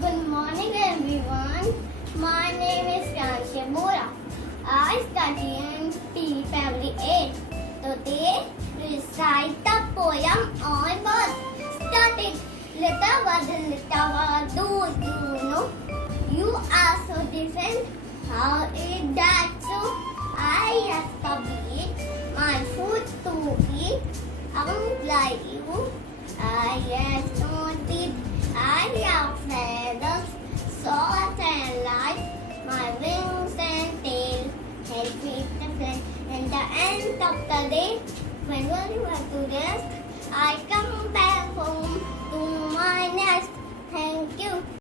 Good morning everyone. My name is Kansya Bora. I study in P Family 8. Today we recite the poem on birds. Start it. Little bird, do you know? You are so different. How is that so? I have to eat my food to eat. Unlike you, I have no teeth. I have feathers, soft and light. My wings and tail help me to fly. And the end of the day, when we want to rest, I come back home to my nest. Thank you.